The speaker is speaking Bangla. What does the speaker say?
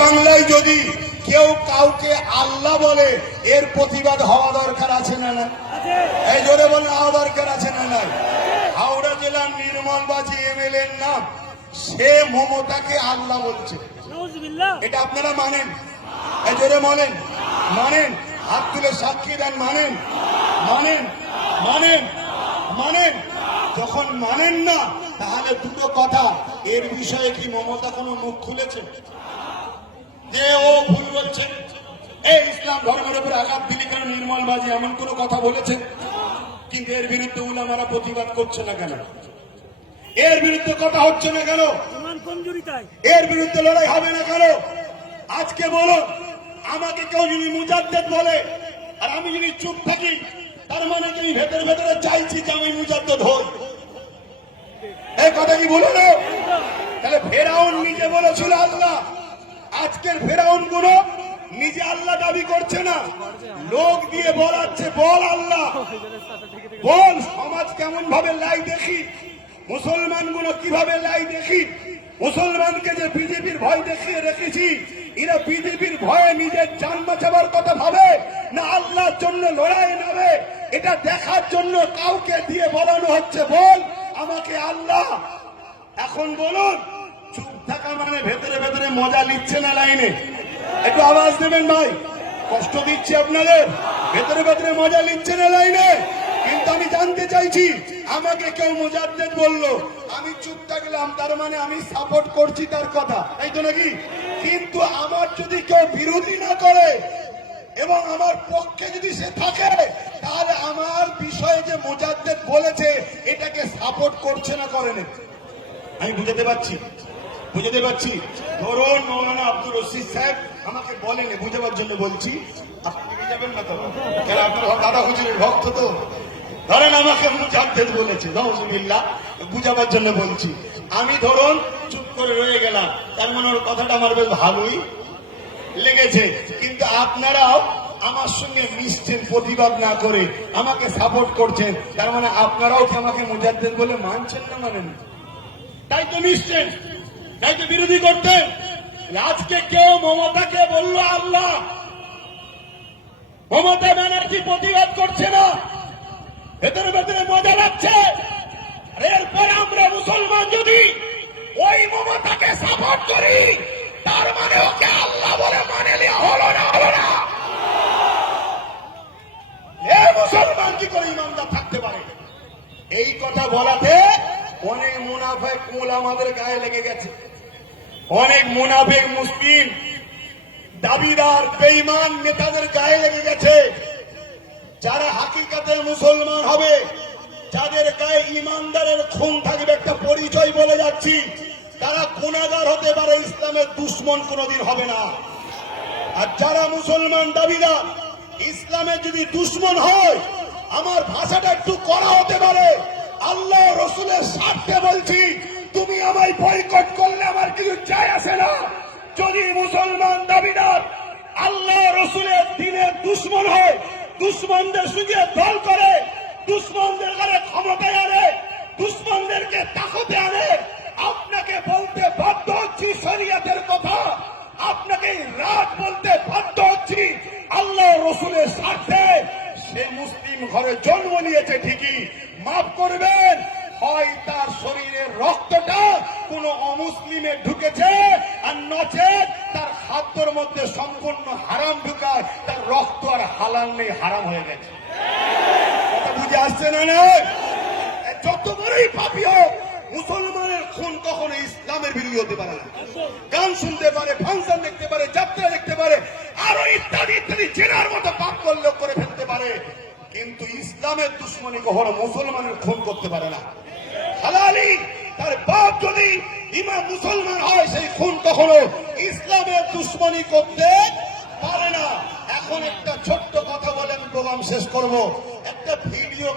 বাংলায় যদি কেউ কাউকে আল্লাহ বলে এর প্রতিবাদ হওয়া দরকার আছে না না? এই জোরে বলে হওয়া দরকার আছে না নাই? হাওড়া জেলার নির্মলবাজি এমএলএ এর নাম, সে মমতাকে আল্লাহ বলছে। এটা আপনারা মানেন? এই জোরে বলেন মানেন? হাত তুলে সাক্ষী দেন মানেন? মানেন? মানেন? মানেন? যখন মানেন না তাহলে দুটো কথা, এর বিষয়ে কি মমতা কোনো মুখ খুলেছে যে ও ভুল বলছে, এই ইসলাম ধর্মের উপর আঘাত দিলি কেন নির্মলবাজি এমন কোনো কথা বলেছে? কিন্তু এর বিরুদ্ধে উলামারা প্রতিবাদ করছে না কেন? এর বিরুদ্ধে কথা হচ্ছে না কেন? এর বিরুদ্ধে লড়াই হবে না কেন? আজকে বলো, আমাকে কেউ যদি মুজাদ্দেদ বলে আর আমি যদি চুপ থাকি, তার মানে তুমি ভেতরে ভেতরে চাইছি যে আমি মুজাদ্দেদ হই। এই কথা কি বলো না? তাহলে ফেরাউন নিজে বলেছিল আল্লাহ, আজকের ফেরাউন গুলো নিজে আল্লাহ দাবি করছে না, লোক দিয়ে বলাচ্ছে বল আল্লাহ বল। সমাজ কেমন ভাবে লাই দেখি, মুসলমান গুলো কিভাবে লাই দেখি, মুসলমানকে যে বিজেপির ভয় দেখিয়ে রেখেছি, এরা বিজেপির ভয়ে নিজের জান বাঁচাবার কথা ভাবে না আল্লাহর জন্য লড়াই নামে, এটা দেখার জন্য কাউকে দিয়ে বলানো হচ্ছে বল আমাকে আল্লাহ। এখন বলুন, চুপ থাকা মানে ভেতরে ভেতরে মজা নিচ্ছে না লাইনে? একটু আওয়াজ দেবেন ভাই, কষ্ট দিচ্ছি আপনাদের। ভেতরে ভেতরে মজা নিচ্ছে না লাইনে? কিন্তু আমি জানতে চাইছি, আমাকে কেউ মুজাদ্দেদ বললো, আমি চুপ থাকলাম, তার মানে আমি সাপোর্ট করছি তার কথা, তাই তো নাকি? কিন্তু আমার যদি কেউ বিরোধী না করে এবং আমার পক্ষে যদি সে থাকে, তাহলে আমার বিষয়ে যে মুজাদ্দেদ বলেছে এটাকে সাপোর্ট করছে না করে না? আমি বুঝাতে পারছি? বুঝাতে পারছি? ধরুন মৌলানা আব্দুর রশিদ সাহেব আমাকে বলেন, বুঝাবার জন্য বলছি, আপনি যাবেন না তো, কেন আপনার দাদা হুজুরের ভক্ত তো। ধরেন আমাকে মুজাদ্দেদ বলেছে, নাউজুবিল্লাহ, বুঝাবার জন্য বলছি। আমি ধরুন চুপ করে রয়ে গেলাম, তার মানে ওর কথাটা আমার বেশ ভালোই লেগেছে। কিন্তু আপনারাও আমার সঙ্গে মিশছেন, প্রতিবাদ না করে আমাকে সাপোর্ট করছেন, তার মানে আপনারাও কি আমাকে মুজাদ্দেদ বলে মানছেন না মানেন? তাই তো মিশছেন, তাই তো বিরোধী করতেন। আজকে কেউ মমতাকে বললো আল্লাহ, মমতা ব্যানার্জি প্রতিবাদ করছে না, ভেতরে ভেতরে মজা লাগছে। এরপরে আমরা মুসলমান যদি ওই মমতাকে সাপোর্ট করি, তার মানে ওকে আল্লাহ বলে মানে হলো না? হলো না? এ মুসলমান কি করে ইমানদার থাকতে পারে? এই কথা বলাতে অনেক মুনাফিক মূল আমাদের গায়ে লেগে গেছে। অনেক মুনাফিক মুসলিম দাবিদার বেঈমান নেতাদের গায়ে লেগে গেছে। যারা হাকিকাতে মুসলমান হবে, যাদের গায়ে ইমানদারের খুন থাকবে, একটা পরিচয় বলে যাচ্ছি, তারা গুনাহগার হতে পারে, ইসলামের দুশ্মন কোনদিন হবে না। আর যারা মুসলমান দাবিদার ইসলামের যদি দুশ্মন হয়, আমার ভাষাটা একটু কড়া হতে পারে, আল্লাহ রসুলের স্বার্থে বলছি, তুমি আমায় বয়কট করলে আমার কিছু যায় আসে না। যদি মুসলমান দাবিদার আল্লাহ রসুলের দিনের দুশ্মন হয়, দুশ্মনদের সঙ্গে দল করে, দুশ্মনদের ঘরে ক্ষমতায় আনে, দুশ্মনদেরকে তাকতে আনে, আপনাকে বলতে বাধ্য হচ্ছি শরিয়তের কথা, আপনাকে রাত বলতে বাধ্য হচ্ছি আল্লাহ রসুলের স্বার্থে। সে মুসলিম ঘরে জন্ম নিয়েছে ঠিকই, মাফ করবেন, হয় তার শরীরের রক্তটা কোন অমুসলিমে ঢুকেছে, আর নচেত তার খাদ্যর মধ্যে সম্পূর্ণ হারাম ঢুকায়, তার রক্ত আর হালাল নেই, হারাম হয়ে গেছে। কথা বুঝে আসছে না? না, যত বড়ই পাপী হোক, মুসলমানের খুন কখনো ইসলামের বিরোধী হতে পারে না। গান শুনতে পারে, ফাংশন দেখতে পারে, যাত্রা দেখতে পারে, আরো ইত্যাদি ইত্যাদি জেনার মতো পাপ করলেও করে ফেলতে পারে, কিন্তু ইসলামের দুশ্মনী কখনো মুসলমানের খুন করতে পারে না। হালালি তার বাপ যদি ইমাম মুসলমান হয়, সেই খুন কখনো ইসলামের দুশ্মনী করতে পারে না। এখন একটা ছোট্ট কথা বলে আমি প্রোগ্রাম শেষ করব। একটা ভিডিও